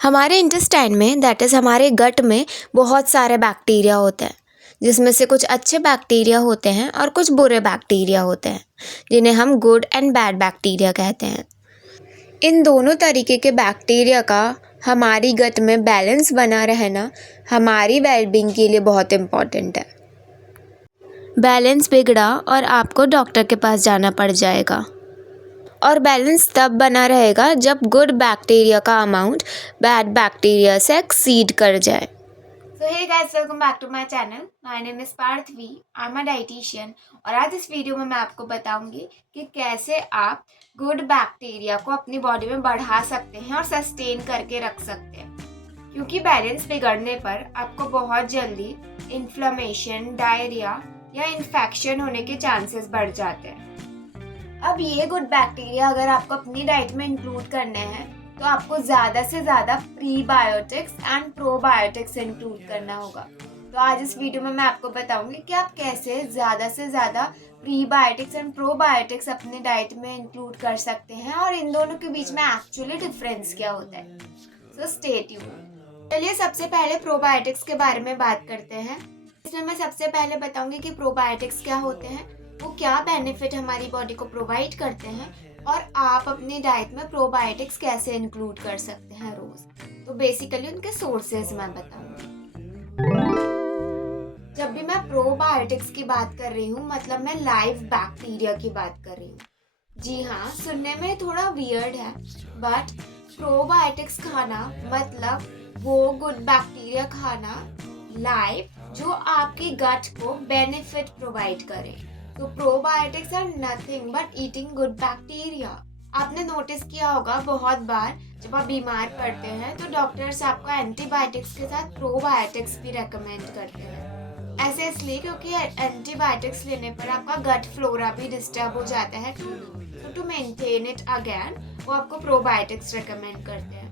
हमारे इंटेस्टाइन में that is हमारे गट में बहुत सारे बैक्टीरिया होते हैं, जिसमें से कुछ अच्छे बैक्टीरिया होते हैं और कुछ बुरे बैक्टीरिया होते हैं, जिन्हें हम गुड एंड बैड बैक्टीरिया कहते हैं। इन दोनों तरीके के बैक्टीरिया का हमारी गट में बैलेंस बना रहना हमारी वेलबींग के लिए बहुत इम्पॉर्टेंट है। बैलेंस बिगड़ा और आपको डॉक्टर के पास जाना पड़ जाएगा। और बैलेंस तब बना रहेगा जब गुड बैक्टीरिया का अमाउंट बैड बैक्टीरिया से एक्सीड कर जाए। So hey guys, welcome back to my channel. My name is Parthavi, I'm a dietitian और आज इस वीडियो में मैं आपको बताऊंगी कि कैसे आप गुड बैक्टीरिया को अपनी बॉडी में बढ़ा सकते हैं और सस्टेन करके रख सकते हैं, क्योंकि बैलेंस बिगड़ने पर आपको बहुत जल्दी इन्फ्लेमेशन, डायरिया या इन्फेक्शन होने के चांसेस बढ़ जाते हैं। अब ये गुड बैक्टीरिया अगर आपको अपनी डाइट में इंक्लूड करने हैं तो आपको ज़्यादा से ज़्यादा प्रीबायोटिक्स एंड प्रोबायोटिक्स इंक्लूड करना होगा। तो आज इस वीडियो में मैं आपको बताऊंगी कि आप कैसे ज़्यादा से ज़्यादा प्रीबायोटिक्स एंड प्रोबायोटिक्स अपनी डाइट में इंक्लूड कर सकते हैं और इन दोनों के बीच में एक्चुअली डिफरेंस क्या होता है। So stay tuned. चलिए सबसे पहले प्रोबायोटिक्स के बारे में बात करते हैं। इसमें मैं सबसे पहले बताऊंगी कि प्रोबायोटिक्स क्या होते हैं, वो क्या बेनिफिट हमारी बॉडी को प्रोवाइड करते हैं और आप अपनी डाइट में प्रोबायोटिक्स कैसे इंक्लूड कर सकते हैं रोज। तो बेसिकली उनके सोर्सेज मैं बताऊंगी। जब भी मैं प्रोबायोटिक्स की बात कर रही हूँ मतलब मैं लाइव बैक्टीरिया की बात कर रही हूँ। जी हाँ, सुनने में थोड़ा वियर्ड है, बट प्रोबायोटिक्स खाना मतलब वो गुड बैक्टीरिया खाना लाइव जो आपके गट को बेनिफिट प्रोवाइड करे। तो probiotics are nothing but eating good bacteria. आपने नोटिस किया होगा बहुत बार जब आप बीमार पड़ते हैं तो डॉक्टर्स आपको एंटीबायोटिक्स के साथ प्रोबायोटिक्स भी रेकमेंड करते हैं। ऐसे इसलिए क्योंकि एंटीबायोटिक्स लेने पर आपका गट फ्लोरा भी डिस्टर्ब हो जाता है, टू मेंटेन इट अगेन वो आपको प्रोबायोटिक्स रेकमेंड करते हैं।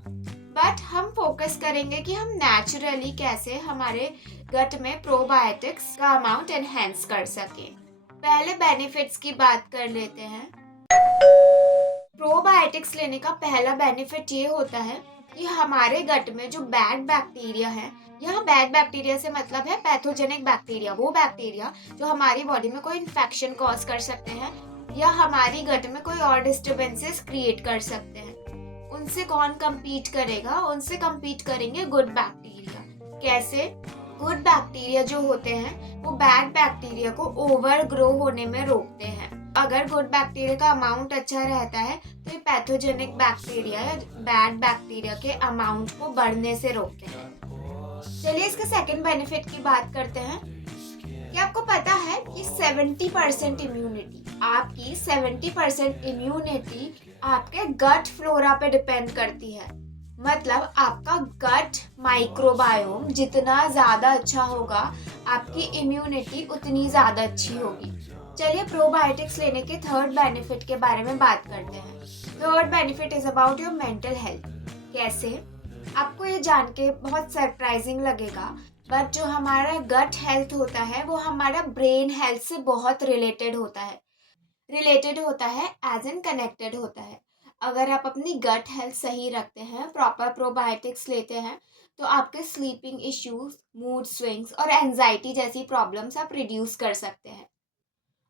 बट हम फोकस करेंगे कि हम नेचुरली कैसे हमारे गट में प्रोबायोटिक्स का अमाउंट एनहेंस कर सकें। पहले बेनिफिट्स की बात कर लेते हैं। प्रोबायोटिक्स लेने का पहला बेनिफिट ये होता है कि हमारे गट में जो बैड बैक्टीरिया है, यहाँ बैड बैक्टीरिया से मतलब है पैथोजेनिक बैक्टीरिया, वो बैक्टीरिया जो हमारी बॉडी में कोई इन्फेक्शन कॉज कर सकते हैं या हमारी गट में कोई और डिस्टर्बेंसेस क्रिएट कर सकते हैं। उनसे कौन कम्पीट करेगा? उनसे कम्पीट करेंगे गुड बैक्टीरिया। कैसे? गुड बैक्टीरिया जो होते हैं वो बैड बैक्टीरिया को ओवर ग्रो होने में रोकते हैं। अगर गुड बैक्टीरिया का अमाउंट अच्छा रहता है तो ये पैथोजेनिक बैक्टीरिया या बैड बैक्टीरिया के अमाउंट को बढ़ने से रोकते हैं। चलिए इसके सेकंड बेनिफिट की बात करते हैं। क्या आपको पता है कि 70% इम्यूनिटी, आपकी 70% इम्यूनिटी आपके गट फ्लोरा पे डिपेंड करती है। मतलब आपका गट माइक्रोबायोम जितना ज़्यादा अच्छा होगा आपकी इम्यूनिटी उतनी ज़्यादा अच्छी होगी। चलिए प्रोबायोटिक्स लेने के थर्ड बेनिफिट के बारे में बात करते हैं। Third benefit is about your mental health. कैसे? आपको ये जान के बहुत सरप्राइजिंग लगेगा, बट जो हमारा गट हेल्थ होता है वो हमारा ब्रेन हेल्थ से बहुत रिलेटेड होता है एज इन कनेक्टेड होता है। अगर आप अपनी गट हेल्थ सही रखते हैं, प्रॉपर प्रोबायोटिक्स लेते हैं, तो आपके स्लीपिंग इश्यूज, मूड स्विंग्स और एंजाइटी जैसी प्रॉब्लम्स आप रिड्यूस कर सकते हैं।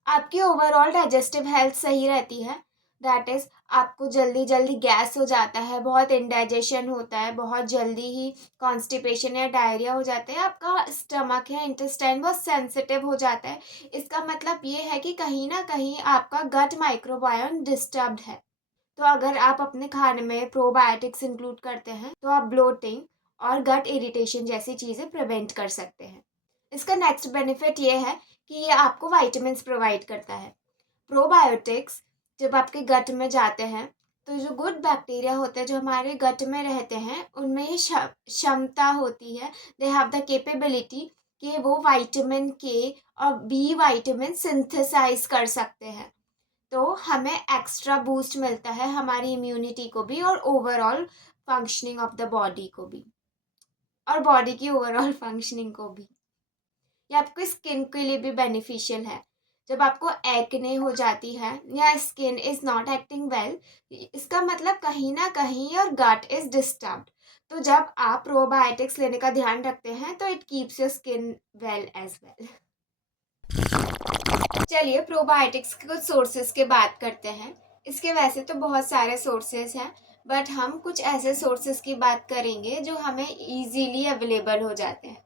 आपकी ओवरऑल डाइजेस्टिव हेल्थ सही रहती है, दैट इज़ आपको जल्दी जल्दी गैस हो जाता है, बहुत इंडाइजेशन होता है, बहुत जल्दी ही कॉन्स्टिपेशन या डायरिया हो जाता है, आपका स्टमक या इंटेस्टाइन बहुत सेंसिटिव हो जाता है। इसका मतलब ये है कि कहीं ना कहीं आपका गट माइक्रोबायोम डिस्टर्ब्ड है। तो अगर आप अपने खाने में प्रोबायोटिक्स इंक्लूड करते हैं तो आप ब्लोटिंग और गट इरिटेशन जैसी चीज़ें प्रिवेंट कर सकते हैं। इसका नेक्स्ट बेनिफिट ये है कि ये आपको वाइटामिन्स प्रोवाइड करता है। प्रोबायोटिक्स जब आपके गट में जाते हैं तो जो गुड बैक्टीरिया होते हैं जो हमारे गट में रहते हैं उनमें ये क्षमता होती है, दे हैव द कैपेबिलिटी कि वो विटामिन के और बी विटामिन सिंथेसाइज कर सकते हैं। तो हमें एक्स्ट्रा बूस्ट मिलता है हमारी इम्यूनिटी को भी और overall functioning of the body को भी और बॉडी की ओवरऑल फंक्शनिंग को भी। ये आपकी स्किन के लिए भी बेनिफिशियल है। जब आपको एक्ने हो जाती है या skin is not acting well, इसका मतलब कहीं ना कहीं योर गट इज डिस्टर्ब्ड। तो जब आप प्रोबायोटिक्स लेने का ध्यान रखते हैं तो it keeps your skin well as well. चलिए प्रोबायोटिक्स के कुछ सोर्सेज के बात करते हैं। इसके वैसे तो बहुत सारे सोर्सेज हैं, बट हम कुछ ऐसे सोर्सेज की बात करेंगे जो हमें इजीली अवेलेबल हो जाते हैं।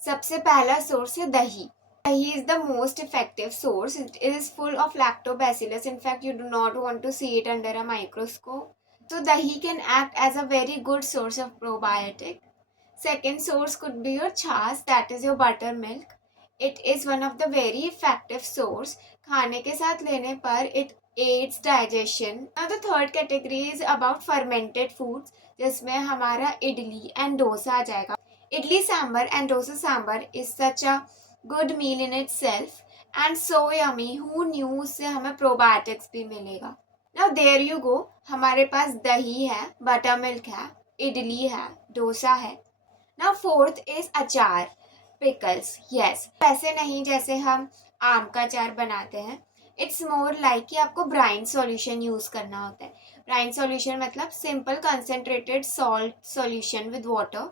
सबसे पहला सोर्स है दही। Dahi is the most effective source. It is full of lactobacillus. In fact, you do not want to see it under a microscope. So dahi can act as a very good source of probiotic. Second source could be your छाछ, that is your buttermilk. It is one of the very effective source. खाने के साथ लेने पर it aids digestion. Now the third category is about fermented foods, जिसमें हमारा idli and dosa आ जाएगा। Idli sambar and dosa sambar is such a good meal in itself and so yummy. Who knew उससे हमें probiotics भी मिलेगा। Now there you go, हमारे पास दही है, बटर मिल्क है, इडली है, डोसा है। Now fourth is अचार, pickles. Yes, ऐसे नहीं जैसे हम आम का अचार बनाते हैं। It's more like कि आपको ब्राइन सॉल्यूशन यूज़ करना होता है। ब्राइन सॉल्यूशन मतलब simple concentrated salt solution with water.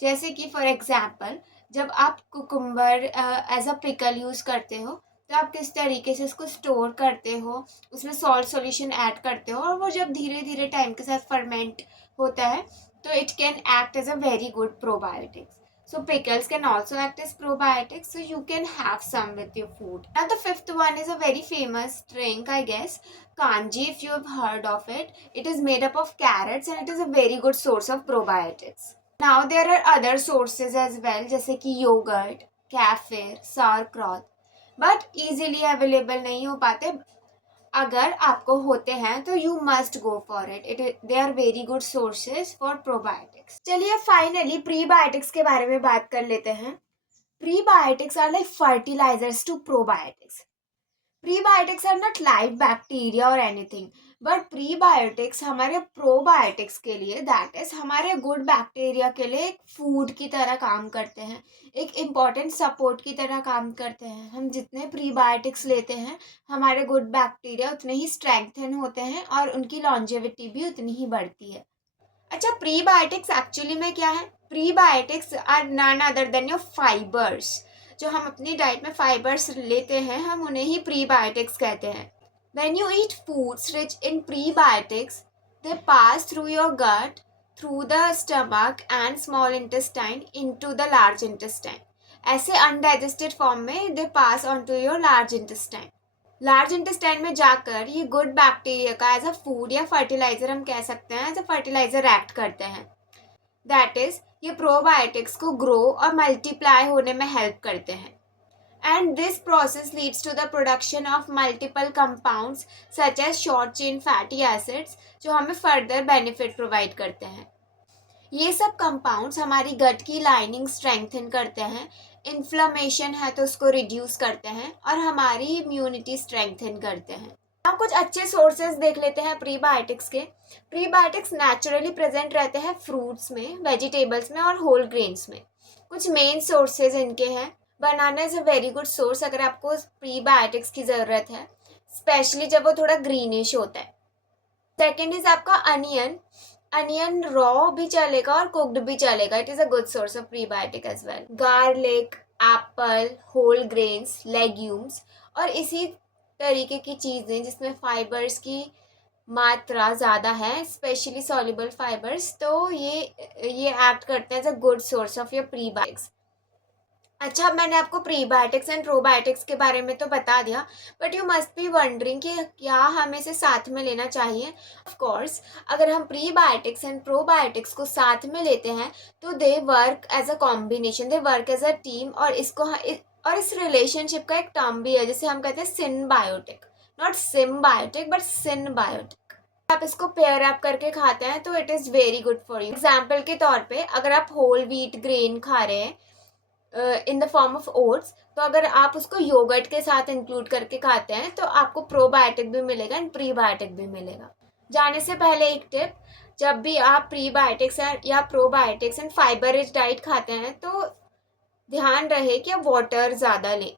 जैसे कि फॉर एग्जाम्पल जब आप cucumber as a pickle use करते हो तो आप किस तरीके से इसको स्टोर करते हो, उसमें सॉल्ट सॉल्यूशन ऐड करते हो और वो जब धीरे धीरे टाइम के साथ फर्मेंट होता है तो it can act as a very good probiotics. So pickles can also act as probiotics, so you can have some with your food. Now the fifth one is a very famous drink, I guess, kanji, if you have heard of it. It is made up of carrots and it is a very good source of probiotics. Now there are other sources as well, जैसे कि yogurt, kefir, sauerkraut, but easily available नहीं हो पाते. अगर आपको होते हैं तो you must go for it they are very good sources for probiotics. चलिए फाइनली प्रीबायोटिक्स के बारे में बात कर लेते हैं. Prebiotics are like fertilisers to probiotics. Prebiotics are not live bacteria और एनीथिंग, बट प्रीबायोटिक्स हमारे प्रोबायोटिक्स के लिए, दैट इज हमारे गुड बैक्टीरिया के लिए एक फूड की तरह काम करते हैं, एक इम्पॉर्टेंट सपोर्ट की तरह काम करते हैं. हम जितने प्रीबायोटिक्स लेते हैं हमारे गुड बैक्टीरिया उतने ही स्ट्रेंथन होते हैं और उनकी लॉन्जेविटी भी उतनी ही बढ़ती है. अच्छा, प्रीबायोटिक्स एक्चुअली में क्या है? Prebiotics are none other than your fibres. जो हम अपनी डाइट में फाइबर्स लेते हैं हम उन्हें ही प्रीबायोटिक्स कहते हैं. When you eat foods rich in prebiotics, they pass through your gut, through the stomach and small intestine into the large intestine. ऐसे undigested form में they pass on to your large intestine. Large intestine में जाकर ये good bacteria का as a food या fertiliser, हम कह सकते हैं एज अ फर्टिलाइजर एक्ट करते हैं. दैट इज ये प्रोबायोटिक्स को ग्रो और मल्टीप्लाई होने में हेल्प करते हैं. And this process leads to the production of multiple compounds such as short chain fatty acids जो हमें further benefit provide करते हैं. ये सब compounds हमारी gut की lining strengthen करते हैं, inflammation है तो उसको reduce करते हैं और हमारी immunity strengthen करते हैं. अब कुछ अच्छे sources देख लेते हैं प्रीबायोटिक्स के. प्रीबायोटिक्स naturally present रहते हैं fruits में, vegetables में और whole grains में. कुछ main sources इनके हैं. Banana is a very good source अगर आपको प्रीबायोटिक्स की ज़रूरत है, स्पेशली जब वो थोड़ा ग्रीनिश होता है. सेकेंड इज़ आपका अनियन. अनियन रॉ भी चलेगा और कुक्ड भी चलेगा. It is a good source of prebiotic as well. Garlic, apple, whole grains, legumes और इसी तरीके की चीज़ें जिसमें फाइबर्स की मात्रा ज़्यादा है, स्पेशली सॉल्युबल फाइबर्स, तो ये एक्ट करते हैं as a good source of your prebiotics. अच्छा, अब मैंने आपको प्रीबायोटिक्स एंड प्रोबायोटिक्स के बारे में तो बता दिया, but you must be wondering कि क्या हमें इसे साथ में लेना चाहिए. ऑफ कोर्स अगर हम प्रीबायोटिक्स एंड प्रोबायोटिक्स को साथ में लेते हैं तो they work as a combination, they work as a team. और इस रिलेशनशिप का एक टर्म भी है जिसे हम कहते हैं synbiotic. Not symbiotic but synbiotic. आप इसको पेयर अप करके खाते हैं तो it is very good for you. Example के तौर पे अगर आप होल व्हीट ग्रेन खा रहे हैं in the form of oats, तो अगर आप उसको योगर्ट के साथ इंक्लूड करके खाते हैं तो आपको प्रोबायोटिक भी मिलेगा एंड प्रीबायोटिक भी मिलेगा. जाने से पहले एक टिप, जब भी आप प्रीबायोटिक्स या probiotics and fibre rich diet खाते हैं तो ध्यान रहे कि आप वाटर ज़्यादा लें.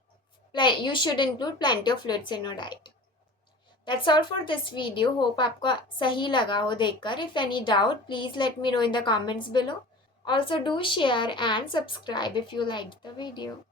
You should include plenty of fluids in your diet. That's all for this video. Hope आपको सही लगा हो देखकर. If any doubt please let me know in the comments below. Also do share and subscribe if you like the video.